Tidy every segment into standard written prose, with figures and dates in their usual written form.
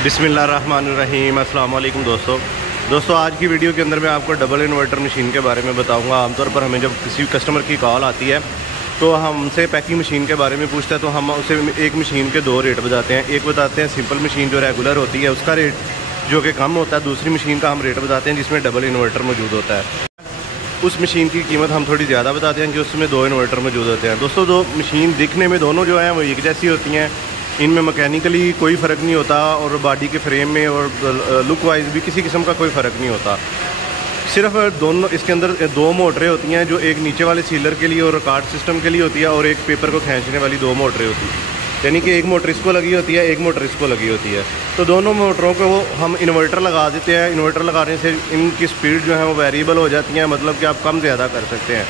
बिस्मिल्लाहिर्रहमानिर्रहीम। अस्सलाम वालेकुम दोस्तों, आज की वीडियो के अंदर मैं आपको डबल इन्वर्टर मशीन के बारे में बताऊंगा। आमतौर पर हमें जब किसी कस्टमर की कॉल आती है तो हमसे पैकिंग मशीन के बारे में पूछता है तो हम उसे एक मशीन के दो रेट बताते हैं। एक बताते हैं सिंपल मशीन जो रेगुलर होती है उसका रेट जो कि कम होता है, दूसरी मशीन का हम रेट बताते हैं जिसमें डबल इन्वर्टर मौजूद होता है। उस मशीन की कीमत हम थोड़ी ज़्यादा बताते हैं कि उसमें दो इन्वर्टर मौजूद होते हैं। दोस्तों, दो मशीन दिखने में दोनों जो हैं वो एक जैसी होती हैं, इनमें मैकेनिकली कोई फ़र्क नहीं होता और बॉडी के फ्रेम में और लुक वाइज भी किसी किस्म का कोई फ़र्क नहीं होता। सिर्फ दोनों इसके अंदर दो मोटरें होती हैं, जो एक नीचे वाले सीलर के लिए और कार्ड सिस्टम के लिए होती है और एक पेपर को खींचने वाली दो मोटरें होती हैं, यानी कि एक मोटर इसको लगी होती है, एक मोटर इसको लगी होती है। तो दोनों मोटरों को हम इन्वर्टर लगा देते हैं। इन्वर्टर लगाने से इनकी स्पीड जो है वो वेरिएबल हो जाती है, मतलब कि आप कम ज़्यादा कर सकते हैं।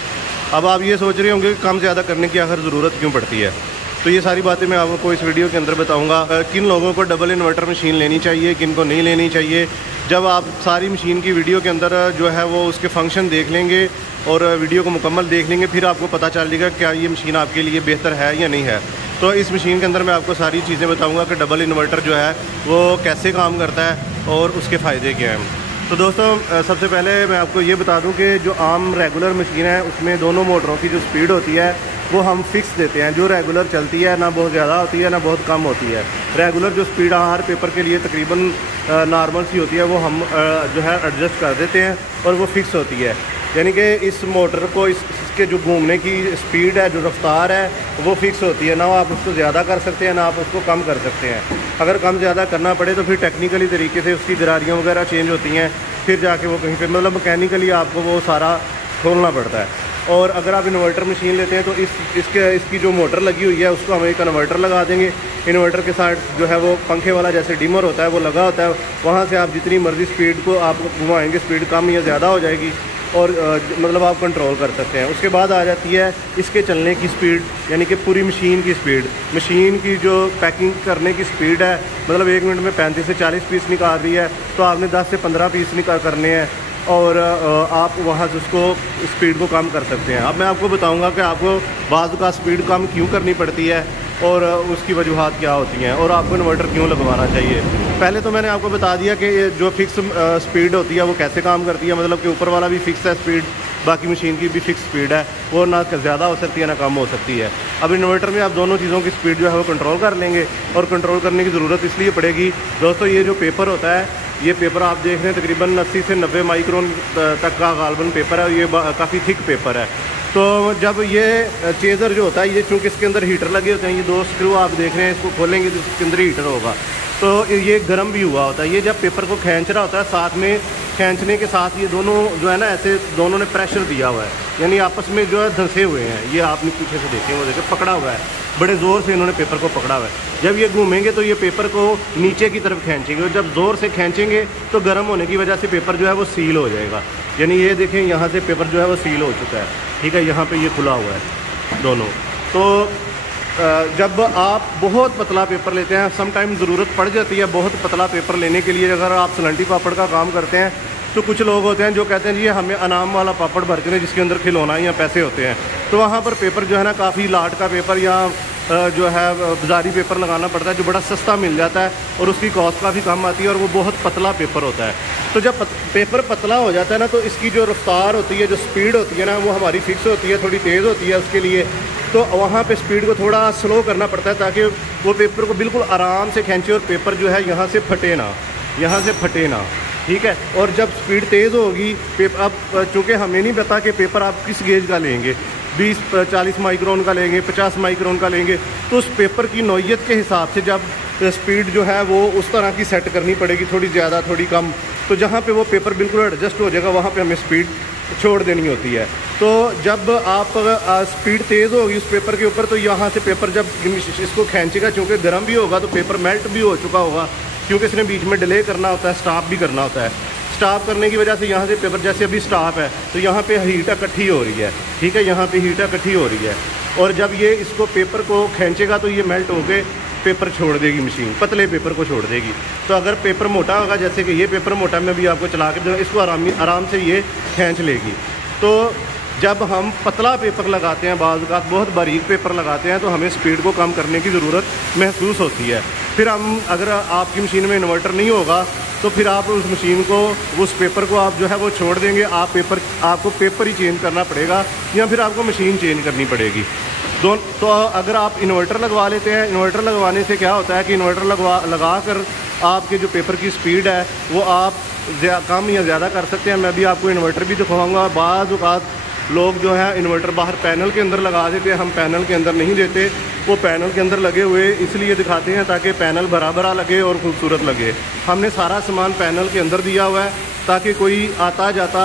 अब आप ये सोच रहे होंगे कि कम ज़्यादा करने की आखिर ज़रूरत क्यों पड़ती है, तो ये सारी बातें मैं आपको इस वीडियो के अंदर बताऊंगा। किन लोगों को डबल इन्वर्टर मशीन लेनी चाहिए, किन को नहीं लेनी चाहिए। जब आप सारी मशीन की वीडियो के अंदर जो है वो उसके फंक्शन देख लेंगे और वीडियो को मुकम्मल देख लेंगे, फिर आपको पता चलेगा क्या ये मशीन आपके लिए बेहतर है या नहीं है। तो इस मशीन के अंदर मैं आपको सारी चीज़ें बताऊँगा कि डबल इन्वर्टर जो है वो कैसे काम करता है और उसके फ़ायदे क्या हैं। तो दोस्तों, सबसे पहले मैं आपको ये बता दूं कि जो आम रेगुलर मशीन है उसमें दोनों मोटरों की जो स्पीड होती है वो हम फिक्स देते हैं। जो रेगुलर चलती है ना बहुत ज़्यादा होती है ना बहुत कम होती है। रेगुलर जो स्पीड हर पेपर के लिए तकरीबन नॉर्मल सी होती है वो हम जो है एडजस्ट कर देते हैं और वो फिक्स होती है, यानी कि इस मोटर को इसके जो घूमने की स्पीड है, जो रफ्तार है वो फिक्स होती है। ना आप उसको ज़्यादा कर सकते हैं ना आप उसको कम कर सकते हैं। अगर कम ज़्यादा करना पड़े तो फिर टेक्निकली तरीके से उसकी गरारियाँ वगैरह चेंज होती हैं, फिर जाके वो कहीं पे मतलब मैकेनिकली आपको वो सारा खोलना पड़ता है। और अगर आप इन्वर्टर मशीन लेते हैं तो इसकी जो मोटर लगी हुई है उसको हम एक कन्वर्टर लगा देंगे। इन्वर्टर के साथ जो है वो पंखे वाला जैसे डिमर होता है वो लगा होता है, वहाँ से आप जितनी मर्ज़ी स्पीड को आप घुमाएँगे, स्पीड कम या ज़्यादा हो जाएगी और मतलब आप कंट्रोल कर सकते हैं। उसके बाद आ जाती है इसके चलने की स्पीड, यानी कि पूरी मशीन की स्पीड। मशीन की जो पैकिंग करने की स्पीड है, मतलब 1 मिनट में 35 से 40 पीस निकाल रही है तो आपने 10 से 15 पीस करने हैं और आप वहाँ से उसको स्पीड को कम कर सकते हैं। अब मैं आपको बताऊँगा कि आपको बाज़ का स्पीड कम क्यों करनी पड़ती है और उसकी वजूहात क्या होती हैं और आपको इन्वर्टर क्यों लगवाना चाहिए। पहले तो मैंने आपको बता दिया कि ये जो फिक्स स्पीड होती है वो कैसे काम करती है, मतलब कि ऊपर वाला भी फिक्स है स्पीड, बाकी मशीन की भी फिक्स स्पीड है, वो ना ज़्यादा हो सकती है ना कम हो सकती है। अब इन्वर्टर में आप दोनों चीज़ों की स्पीड जो है वो कंट्रोल कर लेंगे और कंट्रोल करने की ज़रूरत इसलिए पड़ेगी दोस्तों, ये जो पेपर होता है, ये पेपर आप देख रहे हैं तकरीबन 80 से 90 माइक्रोन तक का गालबन पेपर है और ये काफ़ी थिक पेपर है। तो जब ये चेज़र जो होता है, ये चूँकि इसके अंदर हीटर लगे होते हैं, ये दो स्क्रू आप देख रहे हैं, इसको खोलेंगे तो इसके अंदर हीटर होगा तो ये गर्म भी हुआ होता है। ये जब पेपर को खींच रहा होता है, साथ में खींचने के साथ ये दोनों जो है ना ऐसे दोनों ने प्रेशर दिया हुआ है, यानी आपस में जो है धंसे हुए हैं। ये आपने पीछे से देखें, वो देखें पकड़ा हुआ है, बड़े ज़ोर से इन्होंने पेपर को पकड़ा हुआ है। जब ये घूमेंगे तो ये पेपर को नीचे की तरफ खींचेंगे और जब ज़ोर से खींचेंगे तो गर्म होने की वजह से पेपर जो है वो सील हो जाएगा। यानी ये देखें यहाँ से पेपर जो है वो सील हो चुका है, ठीक है, यहाँ पे ये खुला हुआ है दोनों। तो जब आप बहुत पतला पेपर लेते हैं, सम टाइम ज़रूरत पड़ जाती है बहुत पतला पेपर लेने के लिए। अगर आप सलंटी पापड़ का काम करते हैं तो कुछ लोग होते हैं जो कहते हैं जी हमें अनाम वाला पापड़ भर के जिसके अंदर खिलौना या पैसे होते हैं, तो वहाँ पर पेपर जो है ना काफ़ी लाट का पेपर या जो है बाजारी पेपर लगाना पड़ता है जो बड़ा सस्ता मिल जाता है और उसकी कॉस्ट काफ़ी कम आती है और वो बहुत पतला पेपर होता है। तो जब पेपर पतला हो जाता है ना तो इसकी जो रफ्तार होती है, जो स्पीड होती है ना, वो हमारी फिक्स होती है, थोड़ी तेज़ होती है उसके लिए। तो वहाँ पे स्पीड को थोड़ा स्लो करना पड़ता है ताकि वो पेपर को बिल्कुल आराम से खींचे और पेपर जो है यहाँ से फटे ना, यहाँ से फटे ना, ठीक है। और जब स्पीड तेज़ होगी पेपर, अब चूँकि हमें नहीं पता कि पेपर आप किस गेज का लेंगे, 20-40 माइक्रोन का लेंगे, 50 माइक्रोन का लेंगे, तो उस पेपर की नौइयत के हिसाब से जब स्पीड जो है वो उस तरह की सेट करनी पड़ेगी, थोड़ी ज़्यादा थोड़ी कम। तो जहाँ पे वो पेपर बिल्कुल एडजस्ट हो जाएगा वहाँ पे हमें स्पीड छोड़ देनी होती है। तो जब आप स्पीड तेज़ होगी उस पेपर के ऊपर तो यहाँ से पेपर जब इसको खींचेगा, चूँकि गर्म भी होगा तो पेपर मेल्ट भी हो चुका होगा, क्योंकि इसने बीच में डिले करना होता है, स्टॉप भी करना होता है। स्टॉप करने की वजह से यहाँ से पेपर जैसे अभी स्टॉप है तो यहाँ पे हीट इकट्ठी हो रही है, ठीक है, यहाँ पे हीट इकट्ठी हो रही है और जब ये इसको पेपर को खींचेगा तो ये मेल्ट होके पेपर छोड़ देगी मशीन, पतले पेपर को छोड़ देगी। तो अगर पेपर मोटा होगा, जैसे कि ये पेपर मोटा, मैं भी आपको चला के इसको आराम से ये खींच लेगी। तो जब हम पतला पेपर लगाते हैं, बाज़ औक़ात बहुत बारीक पेपर लगाते हैं, तो हमें स्पीड को कम करने की ज़रूरत महसूस होती है। फिर हम, अगर आपकी मशीन में इन्वर्टर नहीं होगा तो फिर आप उस मशीन को, उस पेपर को आप जो है वो छोड़ देंगे, आपको पेपर ही चेंज करना पड़ेगा या फिर आपको मशीन चेंज करनी पड़ेगी। तो अगर आप इन्वर्टर लगवा लेते हैं, इन्वर्टर लगवाने से क्या होता है कि इन्वर्टर लगा कर आपके जो पेपर की स्पीड है वो आप कम या ज़्यादा कर सकते हैं। मैं भी आपको इन्वर्टर भी दिखाऊंगा। बाज़ औक़ात लोग जो है इन्वर्टर बाहर पैनल के अंदर लगा देते हैं, हम पैनल के अंदर नहीं देते। वो पैनल के अंदर लगे हुए इसलिए दिखाते हैं ताकि पैनल भरा भरा लगे और खूबसूरत लगे। हमने सारा सामान पैनल के अंदर दिया हुआ है ताकि कोई आता जाता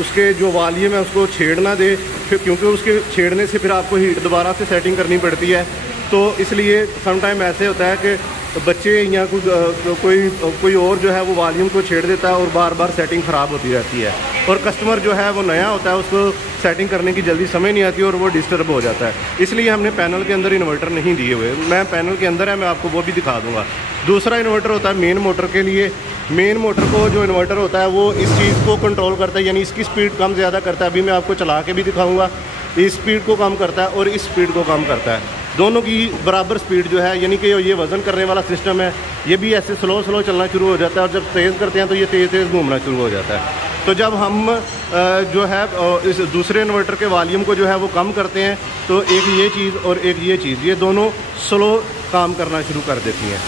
उसके जो वॉल्यूम है उसको छेड़ ना दे, फिर क्योंकि उसके छेड़ने से फिर आपको हीट दोबारा से सेटिंग करनी पड़ती है। तो इसलिए सम टाइम ऐसे होता है कि बच्चे या कोई और जो है वो वॉल्यूम को छेड़ देता है और बार बार सेटिंग ख़राब होती रहती है, और कस्टमर जो है वो नया होता है, उसको सेटिंग करने की जल्दी समझ नहीं आती और वो डिस्टर्ब हो जाता है। इसलिए हमने पैनल के अंदर इन्वर्टर नहीं दिए हुए। मैं पैनल के अंदर है, मैं आपको वो भी दिखा दूँगा। दूसरा इन्वर्टर होता है मेन मोटर के लिए। मेन मोटर को जो इन्वर्टर होता है वो इस चीज़ को कंट्रोल करता है, यानी इसकी स्पीड कम ज़्यादा करता है। अभी मैं आपको चला के भी दिखाऊँगा। इस स्पीड को कम करता है और इस स्पीड को कम करता है, दोनों की बराबर स्पीड जो है, यानी कि ये वज़न करने वाला सिस्टम है, ये भी ऐसे स्लो चलना शुरू हो जाता है, और जब तेज़ करते हैं तो ये तेज़ घूमना शुरू हो जाता है। तो जब हम जो है इस दूसरे इन्वर्टर के वॉल्यूम को जो है वो कम करते हैं तो एक ये चीज़ और एक ये चीज़, ये दोनों स्लो काम करना शुरू कर देती हैं।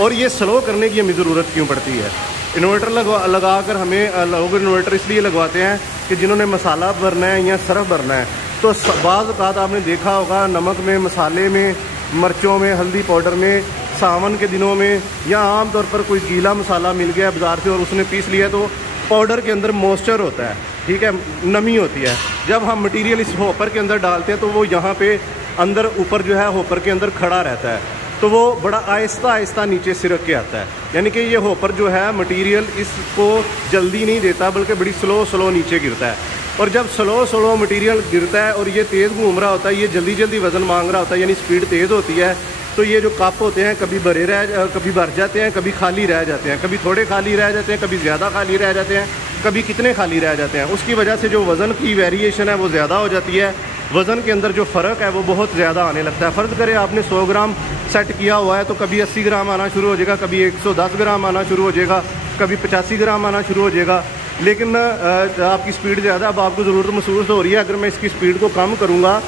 और ये स्लो करने की हमें ज़रूरत क्यों पड़ती है? इन्वर्टर लगा कर हमें लोग इन्वर्टर इसलिए लगवाते हैं कि जिन्होंने मसाला भरना है या सरफ भरना है। तो बाज़ औक़ात आपने देखा होगा नमक में, मसाले में, मिर्चों में, हल्दी पाउडर में, सावन के दिनों में, या आम तौर पर कोई गीला मसाला मिल गया बाज़ार से और उसने पीस लिया, तो पाउडर के अंदर मॉइस्चर होता है, ठीक है, नमी होती है। जब हम मटेरियल इस हॉपर के अंदर डालते हैं तो वो यहाँ पे अंदर ऊपर जो है हॉपर के अंदर खड़ा रहता है, तो वो बड़ा आहिस्ता आहिस्ता नीचे सिरक के आता है। यानी कि ये हॉपर जो है मटेरियल इसको जल्दी नहीं देता बल्कि बड़ी स्लो नीचे गिरता है। और जब स्लो मटेरियल गिरता है और ये तेज़ घूम रहा होता है, ये जल्दी वज़न मांग रहा होता है, यानी स्पीड तेज़ होती है, तो ये जो कप होते हैं कभी कभी भर जाते हैं, कभी खाली रह जाते हैं, कभी थोड़े खाली रह जाते हैं, कभी ज़्यादा खाली रह जाते हैं, कभी कितने खाली रह जाते हैं। उसकी वजह से जो वज़न की वेरिएशन है वो ज़्यादा हो जाती है। वज़न के अंदर जो फ़र्क है वो बहुत ज़्यादा आने लगता है। फ़र्ज़ करें आपने 100 ग्राम सेट किया हुआ है तो कभी 80 ग्राम आना शुरू हो जाएगा, कभी 110 ग्राम आना शुरू हो जाएगा, कभी 85 ग्राम आना शुरू हो जाएगा। लेकिन आपकी स्पीड ज़्यादा, अब आपको ज़रूरत महसूस हो रही है, अगर मैं इसकी स्पीड को कम करूँगा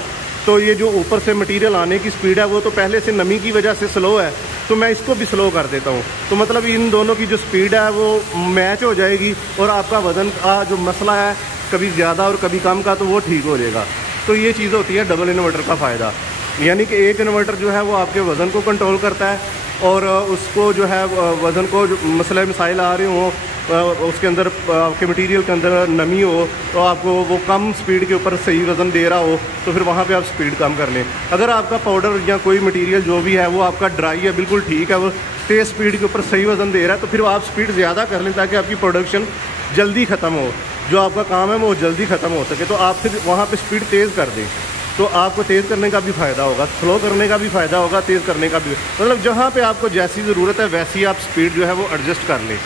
तो ये जो ऊपर से मटेरियल आने की स्पीड है वो तो पहले से नमी की वजह से स्लो है, तो मैं इसको भी स्लो कर देता हूँ। तो मतलब इन दोनों की जो स्पीड है वो मैच हो जाएगी और आपका वज़न का जो मसला है कभी ज़्यादा और कभी कम का, तो वो ठीक हो जाएगा। तो ये चीज़ होती है डबल इन्वर्टर का फ़ायदा, यानी कि एक इन्वर्टर जो है वो आपके वज़न को कंट्रोल करता है और उसको जो है वज़न को जो मसाइल आ रहे हों, उसके अंदर आपके मटेरियल के अंदर नमी हो तो आपको वो कम स्पीड के ऊपर सही वज़न दे रहा हो तो फिर वहाँ पे आप स्पीड कम कर लें। अगर आपका पाउडर या कोई मटेरियल जो भी है वो आपका ड्राई है, बिल्कुल ठीक है, वो तेज़ स्पीड के ऊपर सही वज़न दे रहा है, तो फिर आप स्पीड ज़्यादा कर लें ताकि आपकी प्रोडक्शन जल्दी ख़त्म हो, जो आपका काम है वो जल्दी ख़त्म हो सके। तो आप फिर वहाँ पर स्पीड तेज़ कर दें, तो आपको तेज़ करने का भी फ़ायदा होगा, स्लो करने का भी फ़ायदा होगा, तेज़ करने का भी, मतलब जहाँ पे आपको जैसी ज़रूरत है वैसी आप स्पीड जो है वो एडजस्ट कर लें।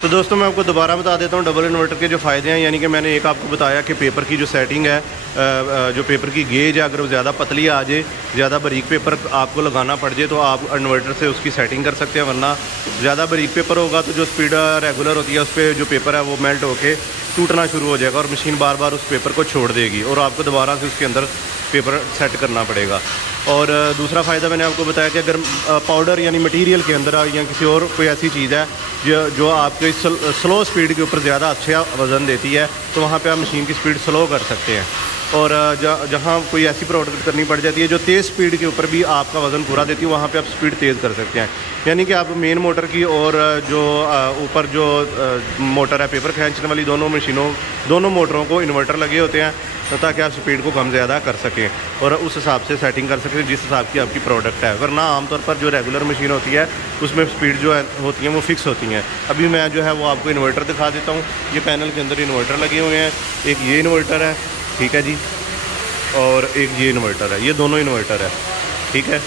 तो दोस्तों मैं आपको दोबारा बता देता हूँ डबल इन्वर्टर के जो फ़ायदे हैं। यानी कि मैंने एक आपको बताया कि पेपर की जो सेटिंग है, जो पेपर की गेज है, अगर वो ज़्यादा पतली आ जाए, ज़्यादा बारीक पेपर आपको लगाना पड़ जाए तो आप इन्वर्टर से उसकी सेटिंग कर सकते हैं, वरना ज़्यादा बारीक पेपर होगा तो जो स्पीड रेगुलर होती है उस पर जो पेपर है वो मेल्ट होकर टूटना शुरू हो जाएगा और मशीन बार बार उस पेपर को छोड़ देगी और आपको दोबारा से उसके अंदर पेपर सेट करना पड़ेगा। और दूसरा फ़ायदा मैंने आपको बताया कि अगर पाउडर यानी मटेरियल के अंदर या किसी और कोई ऐसी चीज़ है जो आपके स्लो स्पीड के ऊपर ज़्यादा अच्छा वज़न देती है तो वहाँ पे आप मशीन की स्पीड स्लो कर सकते हैं। और जहाँ कोई ऐसी प्रोडक्ट करनी पड़ जाती है जो तेज़ स्पीड के ऊपर भी आपका वज़न पूरा देती है, वहाँ पे आप स्पीड तेज़ कर सकते हैं। यानी कि आप मेन मोटर की और जो ऊपर जो मोटर है पेपर खींचने वाली, दोनों मोटरों को इन्वर्टर लगे होते हैं ताकि आप स्पीड को कम ज़्यादा कर सकें और उस हिसाब से सेटिंग कर सकें जिस हिसाब की आपकी प्रोडक्ट है। वरना आमतौर पर जो रेगुलर मशीन होती है उसमें स्पीड जो होती हैं वो फिक्स होती हैं। अभी मैं जो है वो आपको इन्वर्टर दिखा देता हूँ। ये पैनल के अंदर इन्वर्टर लगे हुए हैं, एक ये इन्वर्टर है, ठीक है जी, और एक ये इन्वर्टर है, ये दोनों इन्वर्टर है, ठीक है।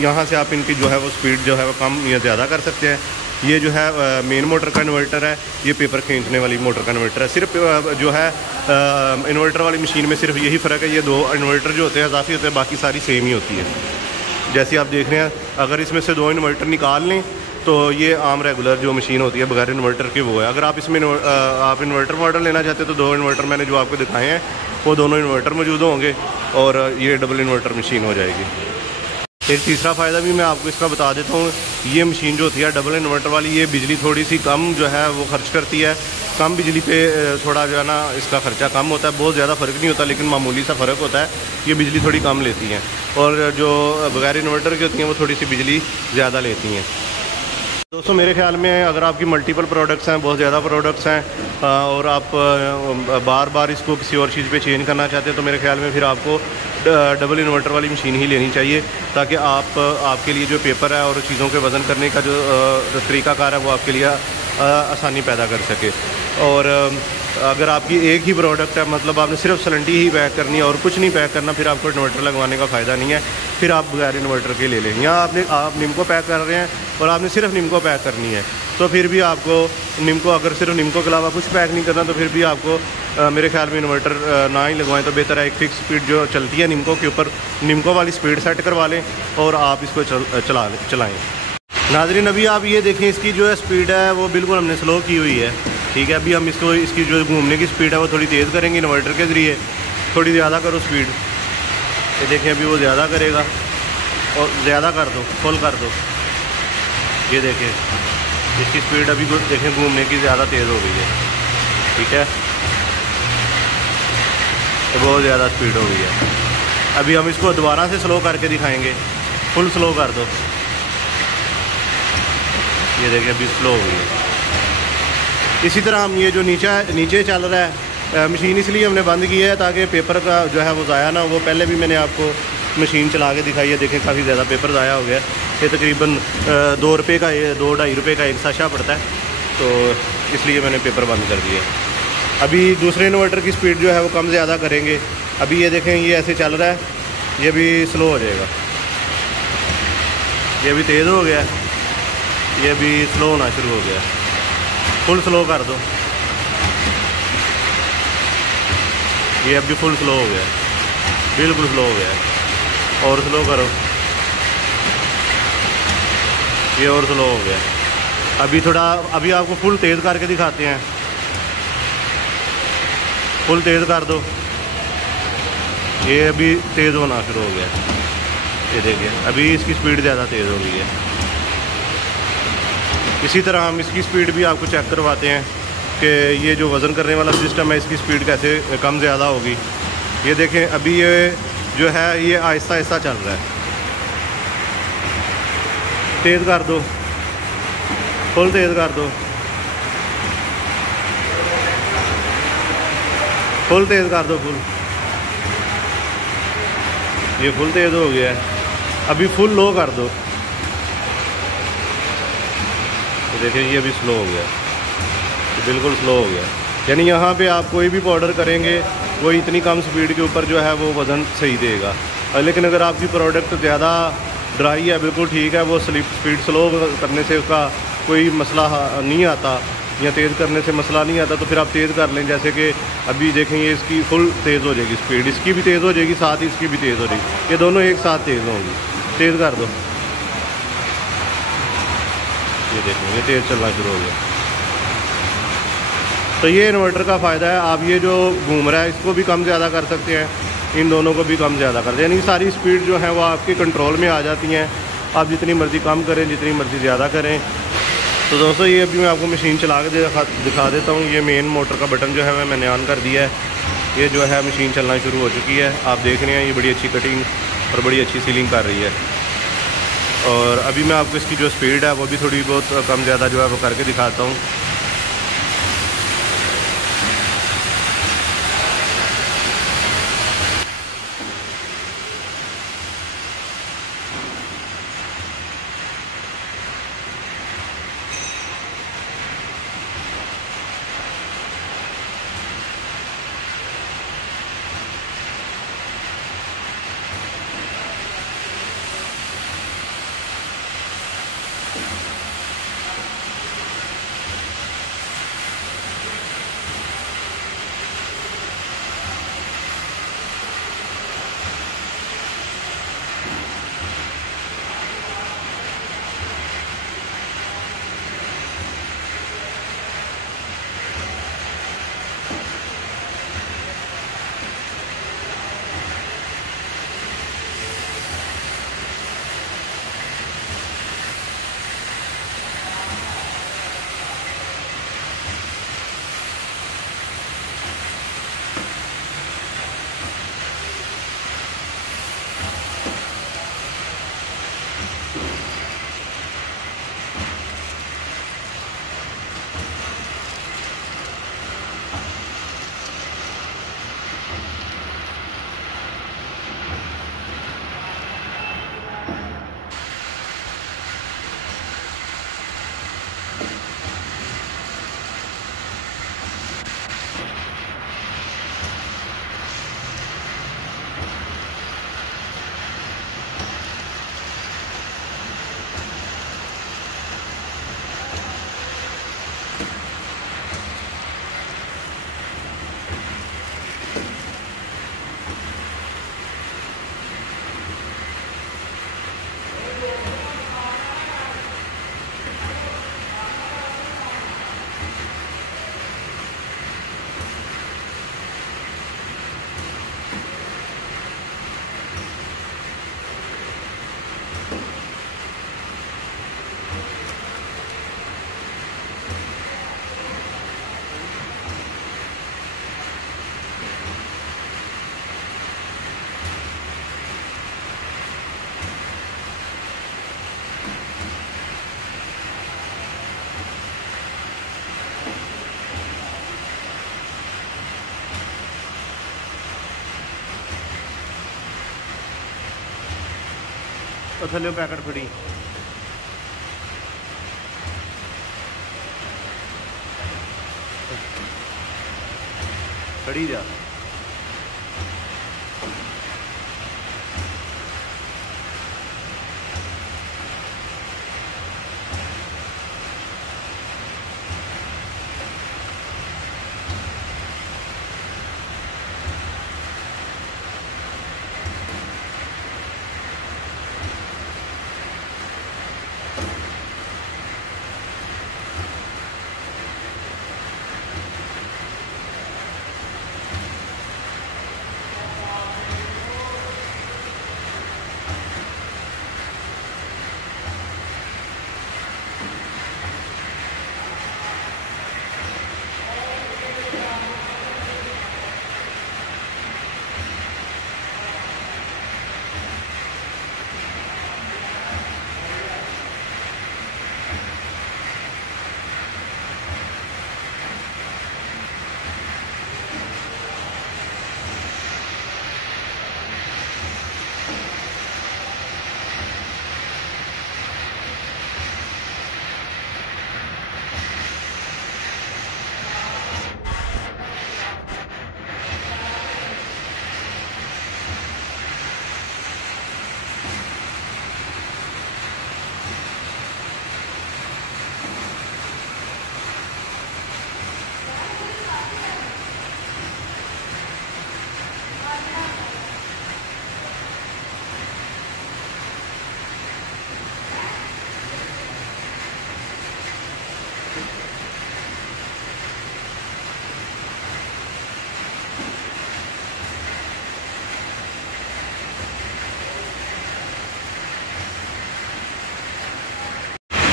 यहाँ से आप इनकी जो है वो स्पीड जो है वो कम या ज़्यादा कर सकते हैं। ये जो है मेन मोटर का इन्वर्टर है, ये पेपर खींचने वाली मोटर का इन्वर्टर है। सिर्फ जो है इन्वर्टर वाली मशीन में सिर्फ यही फ़र्क है, ये 2 इन्वर्टर जो होते हैं इजाफी होते हैं, बाकी सारी सेम ही होती है। जैसे आप देख रहे हैं, अगर इसमें से 2 इन्वर्टर निकाल लें तो ये आम रेगुलर जो मशीन होती है बगैर इन्वर्टर के वो है। अगर आप इसमें आप इन्वर्टर मॉडल लेना चाहते हैं तो 2 इन्वर्टर मैंने जो आपको दिखाए हैं वो दोनों इन्वर्टर मौजूद होंगे और ये डबल इन्वर्टर मशीन हो जाएगी। एक तीसरा फ़ायदा भी मैं आपको इसका बता देता हूँ। ये मशीन जो होती है डबल इन्वर्टर वाली, ये बिजली थोड़ी सी कम जो है वो खर्च करती है। कम बिजली पे थोड़ा जो है ना इसका ख़र्चा कम होता है, बहुत ज़्यादा फ़र्क नहीं होता लेकिन मामूली सा फ़र्क होता है। ये बिजली थोड़ी कम लेती हैं और जो बगैर इन्वर्टर की होती हैं वो थोड़ी सी बिजली ज़्यादा लेती हैं। दोस्तों मेरे ख्याल में अगर आपकी मल्टीपल प्रोडक्ट्स हैं, बहुत ज़्यादा प्रोडक्ट्स हैं और आप बार बार इसको किसी और चीज़ पे चेंज करना चाहते हैं तो मेरे ख्याल में फिर आपको डबल इन्वर्टर वाली मशीन ही लेनी चाहिए, ताकि आपके लिए जो पेपर है और चीज़ों के वज़न करने का जो तरीक़ाकार है वो आपके लिए आसानी पैदा कर सके। और अगर आपकी एक ही प्रोडक्ट है, मतलब आपने सिर्फ सिलेंडी ही पैक करनी है और कुछ नहीं पैक करना, फिर आपको इन्वर्टर लगवाने का फ़ायदा नहीं है। फिर आप बगैर इन्वर्टर के ले लें। यहाँ आप निम्को पैक कर रहे हैं और आपने सिर्फ निम्को पैक करनी है तो फिर भी आपको निम्को, अगर सिर्फ निम्को के अलावा कुछ पैक नहीं करना तो फिर भी आपको मेरे ख्याल में इन्वर्टर ना ही लगवाएं तो बेहतर है। एक फ़िक्स स्पीड जो चलती है निम्को के ऊपर, निम्को वाली स्पीड सेट करवा लें और आप इसको चलाएँ। नाज़रीन अभी आप ये देखें, इसकी जो है स्पीड है वो बिल्कुल हमने स्लो की हुई है, ठीक है। अभी हम इसकी जो घूमने की स्पीड है वो थोड़ी तेज़ करेंगे इन्वर्टर के ज़रिए। थोड़ी ज़्यादा करो स्पीड, ये देखें अभी वो ज़्यादा करेगा और ज़्यादा कर दो, फुल कर दो। ये देखें इसकी स्पीड अभी देखें घूमने की ज़्यादा तेज़ हो गई है, ठीक है, तो बहुत ज़्यादा स्पीड हो गई है। अभी हम इसको दोबारा से स्लो करके दिखाएंगे, फुल स्लो कर दो। ये देखें अभी स्लो हो गई है। इसी तरह हम ये जो नीचे चल रहा है मशीन, इसलिए हमने बंद की है ताकि पेपर का जो है वो ज़ाया ना हो। पहले भी मैंने आपको मशीन चला के दिखाई है, देखें काफ़ी ज़्यादा पेपर ज़ाया हो गया। ये तकरीबन 2 रुपये का, 2-2.5 रुपये का एक साशा पड़ता है, तो इसलिए मैंने पेपर बंद कर दिया। अभी दूसरे इन्वर्टर की स्पीड जो है वो कम ज़्यादा करेंगे। अभी ये देखें ये ऐसे चल रहा है, ये भी स्लो हो जाएगा। ये भी तेज़ हो गया, ये भी स्लो होना शुरू हो गया। फुल स्लो कर दो, ये अभी फुल स्लो हो गया, बिल्कुल स्लो हो गया। और स्लो करो, ये और स्लो हो गया। अभी आपको फुल तेज़ करके दिखाते हैं। फुल तेज़ कर दो, ये अभी तेज़ होना शुरू हो गया। ये देखिए अभी इसकी स्पीड ज़्यादा तेज़ हो गई है। इसी तरह हम इसकी स्पीड भी आपको चेक करवाते हैं कि ये जो वज़न करने वाला सिस्टम है इसकी स्पीड कैसे कम ज़्यादा होगी। ये देखें अभी ये जो है ये आहिस्ता आहिस्ता चल रहा है। तेज़ कर दो, फुल तेज़ कर दो, फुल तेज़ कर दो, फुल। ये फुल तेज़ हो गया है। अभी फुल लो कर दो, तो देखिए ये भी स्लो हो गया, बिल्कुल स्लो हो गया। यानी यहाँ पे आप कोई भी पाउडर करेंगे वो इतनी कम स्पीड के ऊपर जो है वो वज़न सही देगा। लेकिन अगर आपकी प्रोडक्ट ज़्यादा ड्राई है, बिल्कुल ठीक है, वो स्पीड स्लो करने से उसका कोई मसला नहीं आता या तेज़ करने से मसला नहीं आता, तो फिर आप तेज़ कर लें। जैसे कि अभी देखेंगे इसकी फुल तेज़ हो जाएगी स्पीड, इसकी भी तेज़ हो जाएगी, साथ ही इसकी भी तेज़ हो जाएगी। ये दोनों एक साथ तेज़ होंगी। तेज़ कर दो, ये देखें ये तेज़ चलना शुरू हो गया। तो ये इन्वर्टर का फ़ायदा है। आप ये जो घूम रहा है इसको भी कम ज़्यादा कर सकते हैं, इन दोनों को भी कम ज़्यादा कर दें। यानी सारी स्पीड जो है वो आपके कंट्रोल में आ जाती हैं। आप जितनी मर्ज़ी कम करें, जितनी मर्ज़ी ज़्यादा करें। तो दोस्तों ये अभी मैं आपको मशीन चला के दिखा देता हूँ। ये मेन मोटर का बटन जो है मैंने ऑन कर दिया है। ये जो है मशीन चलना शुरू हो चुकी है। आप देख रहे हैं ये बड़ी अच्छी कटिंग और बड़ी अच्छी सीलिंग कर रही है। और अभी मैं आपको इसकी जो स्पीड है वो भी थोड़ी बहुत कम ज़्यादा जो है वो करके दिखाता हूँ। और थल्ले पैकेट फड़ी खड़ी जा।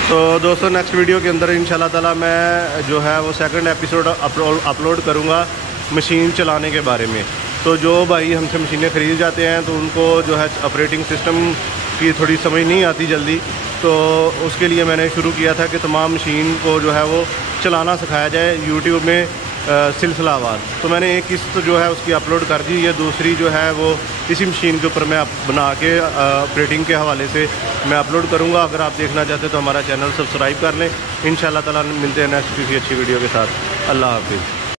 तो दोस्तों नेक्स्ट वीडियो के अंदर इंशाल्लाह ताला मैं जो है वो सेकंड एपिसोड अपलोड करूँगा मशीन चलाने के बारे में। तो जो भाई हमसे मशीनें ख़रीद जाते हैं तो उनको जो है ऑपरेटिंग सिस्टम की थोड़ी समझ नहीं आती जल्दी, तो उसके लिए मैंने शुरू किया था कि तमाम मशीन को जो है वो चलाना सिखाया जाए यूट्यूब में सिलसिलावार। तो मैंने एक किस्त जो है उसकी अपलोड कर दी, ये दूसरी जो है वो इसी मशीन के ऊपर मैं बना के ऑपरेटिंग के हवाले से मैं अपलोड करूँगा। अगर आप देखना चाहते तो हमारा चैनल सब्सक्राइब कर लें। इंशाल्लाह ताला मिलते हैं नेक्स्ट किसी अच्छी वीडियो के साथ। अल्लाह हाफिज़।